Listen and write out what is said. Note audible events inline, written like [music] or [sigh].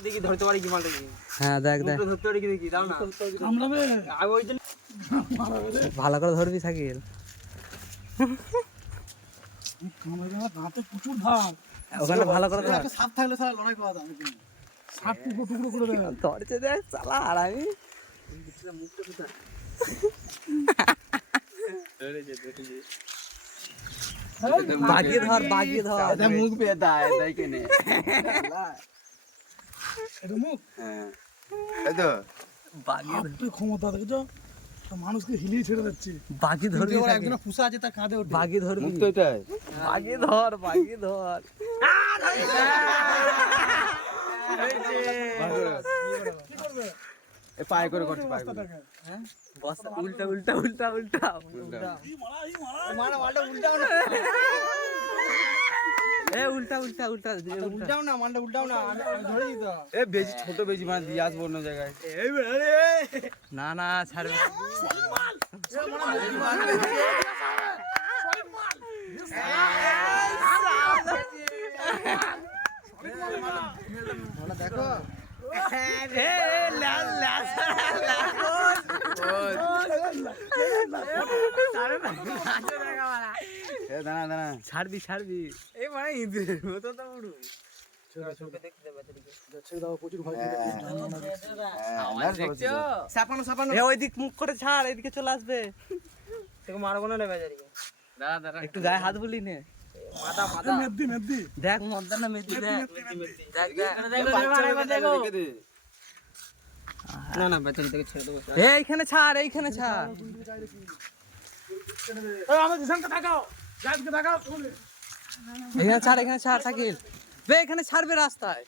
দেখি ধরতে পারি কি মালটা কি হ্যাঁ দেখ দেখ। ধরতে পারি কি দেখি? দাও না। কামড়াবে আমি ওই জন্য মারাবে রে ভালো করে ধরবি সাকিল। ওখানে ভালো করে সাপ থাকলে সারা লড়াই করা দাম সাপ টুকরো টুকরো করে দেবে ধরছে দেখ চালা আর আমি। বাগিয়ে ধর বাগিয়ে ধর। মুখ পেয়ে দেয় তাই কেনে [laughs] এটা মুখ? এই তো। ক্ষমতা দেখছ মানুষকে হিলিয়ে ছেড়ে দিচ্ছে। বাগিয়ে ধরবি একজন পুষা আছে তার কাঁধে ওঠে। বাগিয়ে ধরবি? মুখ তো এটাই। বাগিয়ে ধর বাগিয়ে ধর। কি করবে এ পায়ে করে করছি পায়ে করে। তাকে বস উল্টা উল্টা উল্টা উল্টা। ই মারা মারা। না এ উল্টা উল্টা উল্টা উল্টাও না মালটা উল্টাও না ধরে দিত এ বেশি ছোট বেশি মানে দিয়ে আসব অন্য জায়গায় না না ছাড়বে দেখো এ দাঁড়া দাঁড়া ছাড়বি ছাড়বি। এই মানে ইঁদুরের মতো তো উড়ু। ছেড়ে দাও প্রচুর ভয় দেখছ? সাপানো সাপানো এ ওইদিক মুখ করে ছাড় এদিকে চলে আসবে। মারবো না রে বেজারিকে দাঁড়া দাঁড়া। একটু গায়ে হাত বলি নে। মাথা মাথা। মেদ্দি মেদ্দি দেখ। মদ্দা না মেদি দেখ দেখ। দেখ না না বেচারি থেকে ছেড়ে দেবো। এইখানে ছাড় এইখানে ছাড়। এখানে ছাড় এখানে ছাড় বে এখানে ছাড়বে রাস্তায়।